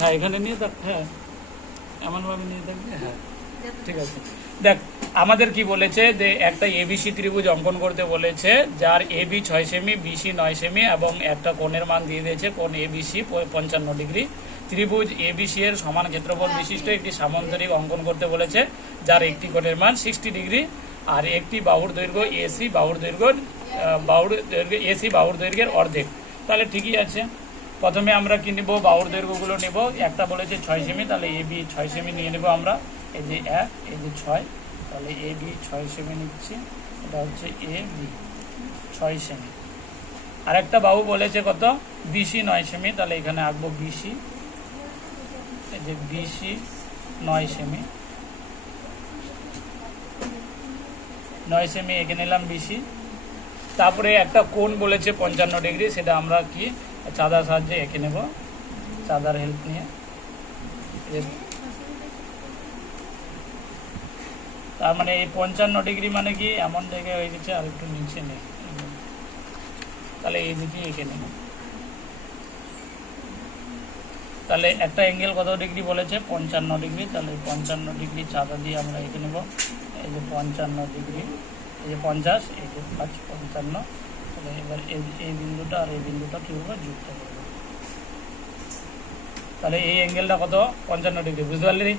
হ্যাঁ এখানে নিয়ে থাক হ্যাঁ। এমনভাবে নিয়ে থাকবে হ্যাঁ। ঠিক আছে। দেখ আমাদের কি বলেছে যে একটা এবিসি ত্রিভুজ অঙ্কন করতে বলেছে যার এবি ছয় সেমি বিসি নয় সেমি এবং একটা কোণের মান দিয়ে দিয়েছে কোণ এবিসি পঞ্চান্ন ডিগ্রি। ত্রিভুজ এবিসি এর সমান ক্ষেত্রফল বিশিষ্ট একটি সামান্তরিক অঙ্কন করতে বলেছে যার একটি কোণের মান সিক্সটি ডিগ্রি। আর একটি বাহুর দৈর্ঘ্য এসি বাহুর দৈর্ঘ্য বাহুর দৈর্ঘ্য এসি বাহুর দৈর্ঘ্যের অর্ধেক। তাহলে ঠিকই আছে। প্রথমে আমরা কি নেব? বাহুর দৈর্ঘ্যগুলো নেব। একটা বলেছে ছয় সেমি, তাহলে এ, বি, ছয় সেমি নিয়ে নেব আমরা। এই যে এক, এই যে ছয়, তাহলে এ, বি, ছয় সেমি নিচ্ছি। এটা হচ্ছে এ, বি, ছয় সেমি। আর একটা বাহু বলেছে কত? বিসি নয় সেমি, তাহলে এখানে আঁকবো বিসি এই যে বিসি নয় সেমি। নয় সেমি এঁকে নিলাম বিসি তারপরে একটা কোণ বলেছে পঞ্চান্ন ডিগ্রি, সেটা আমরা কি চাঁদার সাহায্যে এঁকে নেব। চাঁদার হেল্প নিয়ে। তার মানে এই পঞ্চান্ন ডিগ্রি মানে কি? এমন জায়গায় হয়ে গেছে, আর একটু নিচে নেই। তাহলে এই দিকে এঁকে নেব। তাহলে একটা অ্যাঙ্গেল কত ডিগ্রি বলেছে? পঞ্চান্ন ডিগ্রি তাহলে পঞ্চান্ন ডিগ্রি চাঁদা দিয়ে আমরা এঁকে নেব। এই যে পঞ্চান্ন ডিগ্রি এই যে পঞ্চাশ, এই যে পাঁচ, পঞ্চান্ন। তাহলে এবার এই বিন্দুটা আর এই বিন্দুটা কী করব যুক্ত করব? তাহলে এই অ্যাঙ্গেলটা কত? পঞ্চান্ন ডিগ্রি বুঝতে পারলি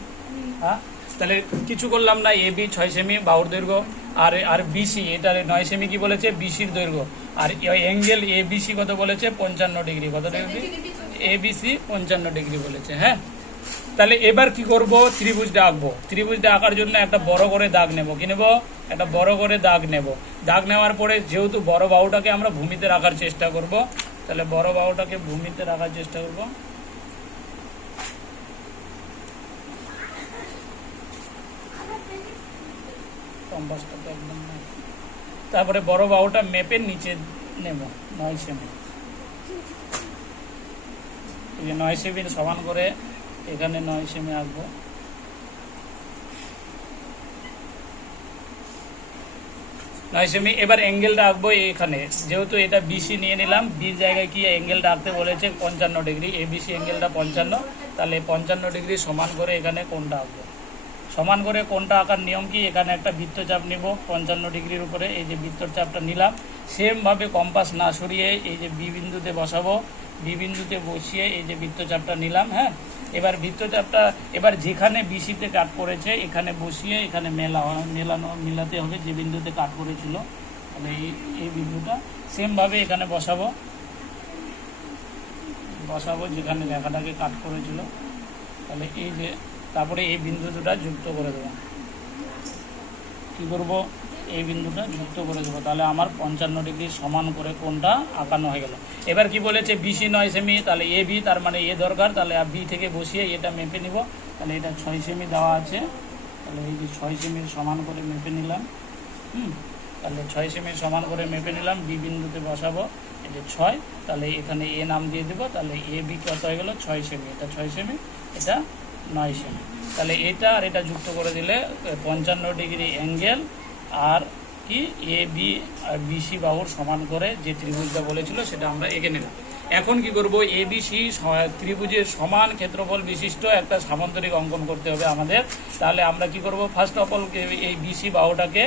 হ্যাঁ? তাহলে কিছু করলাম না এ বি ছয় সেমি বাহুর দৈর্ঘ্য আর আর বিসি এটার নয় সেমি কি বলেছে? বিসির দৈর্ঘ্য। আর অ্যাঙ্গেল এ বিসি কত বলেছে? পঞ্চান্ন ডিগ্রি কত ডিগ্রি? এ বিসি পঞ্চান্ন ডিগ্রি বলেছে হ্যাঁ? তাহলে এবার কি করব? ত্রিভুজটা আঁকবো ত্রিভুজটা আঁকার জন্য একটা বড় করে দাগ নেব। কি নেব? একটা বড় করে দাগ নেব। দাগ নেওয়ার পরে যেহেতু বড় বাহুটাকে আমরা ভূমিতে রাখার চেষ্টা করব, তাহলে বড় বাহুটাকে ভূমিতে রাখার চেষ্টা করব। তারপরে বড় বাহুটা মেপের নিচে নেব, নয় সেমি। নয় সেমির সমান করে এখানে নয় সেমি আঁকবো নয় সেমি এবার অ্যাঙ্গেলটা আঁকবো এখানে। যেহেতু এটা বিসি নিয়ে নিলাম বি জায়গায় কি অ্যাঙ্গেলটা আঁকতে বলেছে? পঞ্চান্ন ডিগ্রি। এ বিসি অ্যাঙ্গেলটা পঞ্চান্ন। তাহলে পঞ্চান্ন ডিগ্রি সমান করে এখানে কোনটা আঁকবো? সমান করে কোনটা আঁকার নিয়ম কি? এখানে একটা বৃত্তচাপ নেব, পঞ্চান্ন ডিগ্রির উপরে এই যে বৃত্তচাপটা নিলাম। সেমভাবে কম্পাস না সরিয়ে এই যে বি বিন্দুতে বসাবো, বি বিন্দুতে বসিয়ে এই যে বৃত্তচাপটা নিলাম হ্যাঁ? এবার বৃত্তচাপটা এবার যেখানে বিসিতে কাট করেছে এখানে বসিয়ে এখানে মেলা, মেলানো, মেলাতে হবে যে বিন্দুতে কাট করেছিল তাহলে এই এই বিন্দুটা সেমভাবে এখানে বসাবো। বসাবো যেখানে লেখাটাকে কাট করেছিল। তাহলে এই যে তারপরে এই বিন্দু দুটা যুক্ত করে দেবো। কী করব? এই বিন্দুটা যুক্ত করে দেবো। তাহলে আমার পঞ্চান্ন ডিগ্রি সমান করে কোনটা? আঁকানো হয়ে গেল। এবার কি বলেছে? বিসি নয় সেমি, তাহলে এ বি তার মানে এ দরকার। তাহলে বি থেকে বসিয়ে এটা মেপে নিব। তাহলে এটা ছয় সেমি দেওয়া আছে। তাহলে এই যে ছয় সেমির সমান করে মেপে নিলাম। হুম, তাহলে ছয় সেমির সমান করে মেপে নিলাম। বি বিন্দুতে বসাবো। যে ছয়, তাহলে এখানে এ নাম দিয়ে দেবো। তাহলে এ বি কত হয়ে গেলো? ছয় সেমি। এটা ছয় সেমি, এটা নয় সেমি। তাহলে এটা আর এটা যুক্ত করে দিলে পঞ্চান্ন ডিগ্রি অ্যাঙ্গেল আর কি এ, বি আর বিসি বাহুর সমান করে যে ত্রিভুজটা বলেছিল সেটা আমরা এঁকে নিলাম। এখন কি করব? এ বিসি ত্রিভুজের সমান ক্ষেত্রফল বিশিষ্ট একটা সামান্তরিক অঙ্কন করতে হবে আমাদের। তাহলে আমরা কি করব? ফার্স্ট অফ অল এই বিসি বাহুটাকে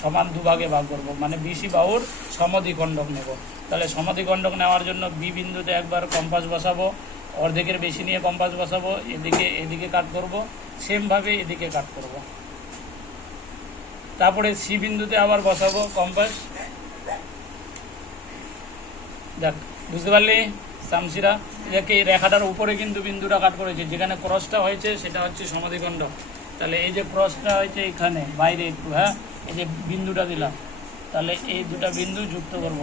সমান দুভাগে ভাগ করব। মানে বিসি বাহুর সমদ্বিখণ্ডক নেব। তাহলে সমদ্বিখণ্ডক নেওয়ার জন্য বি বিন্দুতে একবার কম্পাস বসাবো। অর্ধেকের বেশি নিয়ে কম্পাস বসাবো, এদিকে এদিকে কাট করব, সেমভাবে এদিকে কাট করব। তারপরে সি বিন্দুতে আবার বসাবো কম্পাস দেখ, বুঝতে পারলি, শামসিরা? দেখে, এই রেখাটার উপরে কিন্তু বিন্দুটা কাট করেছে। যেখানে ক্রসটা হয়েছে, সেটা হচ্ছে সমাধিখণ্ড। তাহলে এই যে ক্রসটা হয়েছে এখানে, বাইরে একটু হ্যাঁ? এই যে বিন্দুটা দিলাম। তাহলে এই দুটা বিন্দু যুক্ত করব।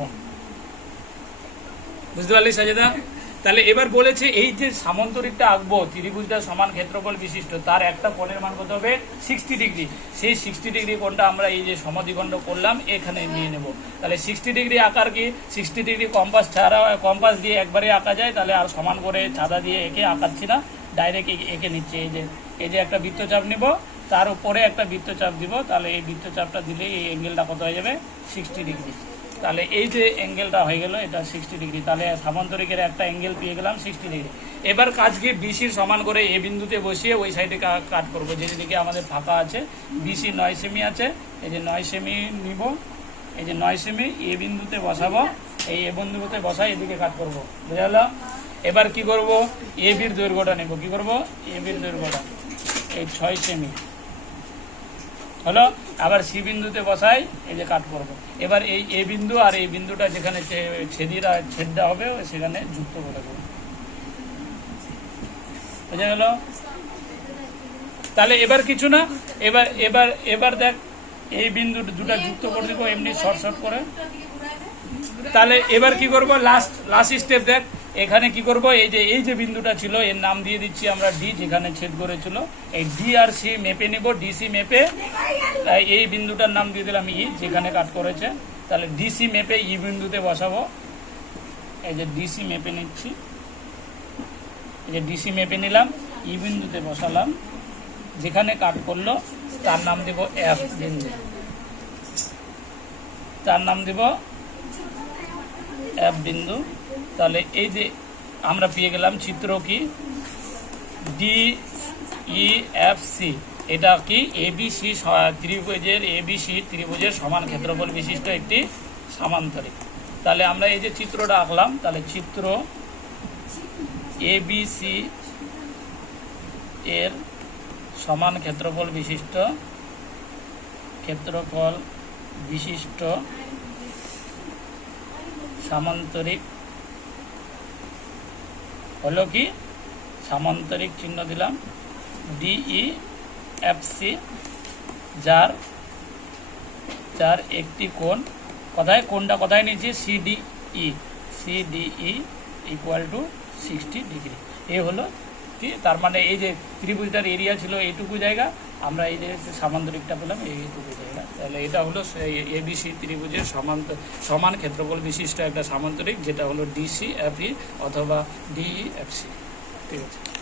বুঝতে পারলি, সাজেদা? তাহলে এবার বলেছে এই যে সামান্তরিকটা আঁকবো, ত্রিভুজটা সমান ক্ষেত্রফল বিশিষ্ট, তার একটা কোণের মান কত হবে? সিক্সটি ডিগ্রি সেই সিক্সটি ডিগ্রি কোণটা আমরা এই যে সমাধিখণ্ড করলাম, এখানে নিয়ে নেব। তাহলে সিক্সটি ডিগ্রি আঁকার কি? সিক্সটি ডিগ্রি কম্পাস ছাড়া কম্পাস দিয়ে একবারে আঁকা যায়, তাহলে আর সমান করে ছাদা দিয়ে এঁকে আঁকাচ্ছি না। ডাইরেক্ট এঁকে নিচ্ছে, এই যে এই যে একটা বৃত্তচাপ নিব, তার উপরে একটা বৃত্তচাপ দিব, তাহলে এই বৃত্তচাপটা দিলে এই অ্যাঙ্গেলটা কত হয়ে যাবে? সিক্সটি ডিগ্রি তাহলে এই যে অ্যাঙ্গেলটা হয়ে গেল, এটা সিক্সটি ডিগ্রি তাহলে সামান্তরিকের একটা অ্যাঙ্গেল পেয়ে গেলাম সিক্সটি ডিগ্রি এবার কাজকে বিসির সমান করে এ বিন্দুতে বসিয়ে ওই সাইডে কাট করব। যেদিকে আমাদের ফাঁকা আছে বিসি নয় সেমি আছে, এই যে নয় সেমি নিব, এই যে নয় সেমি এ বিন্দুতে বসাবো, এই এ বিন্দুতে বসাই এদিকে কাট করব। বুঝা গেল? এবার কি করব? এ বির দৈর্ঘ্যটা নেব। কি করব? এ বির দৈর্ঘ্যটা। এই ছয় সেমি। হলো, আবার সি বিন্দুতে বসাই, এই যে কাট করব। এবার এই এ বিন্দু আর এই বিন্দুটা যেখানে ছেদিরা ছেদটা হবে, সেখানে যুক্ত করে দেবো। বোঝা গেল? তাহলে এবার কিছু না, এবার এবার এবার দেখ, এই বিন্দু দুটা যুক্ত করে দেবো, এমনি শর্ট শর্ট করে। তাহলে এবার কি করব? লাস্ট লাস্ট স্টেপ দেখ। এখানে কি করব? এই যে এই যে বিন্দুটা ছিল, এর নাম দিয়ে দিচ্ছি আমরা ডি যেখানে ছেদ করেছিল। এই ডি আর সি মেপে নিব ডিসি মেপে। এই বিন্দুটার নাম দিয়ে দিলাম ই যেখানে কাট করেছে। তাহলে ডিসি মেপে ই বিন্দুতে বসাবো। এই যে ডিসি মেপে নিচ্ছি। এই যে ডিসি মেপে নিলাম ই বিন্দুতে বসালাম। যেখানে কাট করল, তার নাম দেব এফ বিন্দু। তার নাম দেব এফ বিন্দু। তাহলে এই যে আমরা পেয়ে গেলাম চিত্র কি? ডি ই এফ সি এটা কি? এবিসি ত্রিভুজের এবিসি ত্রিভুজের সমান ক্ষেত্রফল বিশিষ্ট একটি সামান্তরিক। তাহলে আমরা এই যে চিত্রটা আঁকলাম, তাহলে চিত্র এবিসি এর সমান ক্ষেত্রফল বিশিষ্ট ক্ষেত্রফল বিশিষ্ট সামান্তরিক। হলো কি? সামান্তরিক চিহ্ন দিলাম। ডিই এফসি, যার যার একটি কোণ। কথায়? কোণটা কথায় নিয়েছি? CDE. CDE equal to sixty degree এ হলো কি? তার মানে এই যে ত্রিভুজটার এরিয়া ছিল এইটুকু জায়গা। আমরা এই যে সামান্তরিকটা পেলাম এই জায়গা। তাহলে এটা হলো এবিসি ত্রিভুজের সমান্ত, সমান ক্ষেত্রফল বিশিষ্ট একটা সামান্তরিক যেটা হলো ডিসি ই, অথবা ডিই এফসি ঠিক আছে?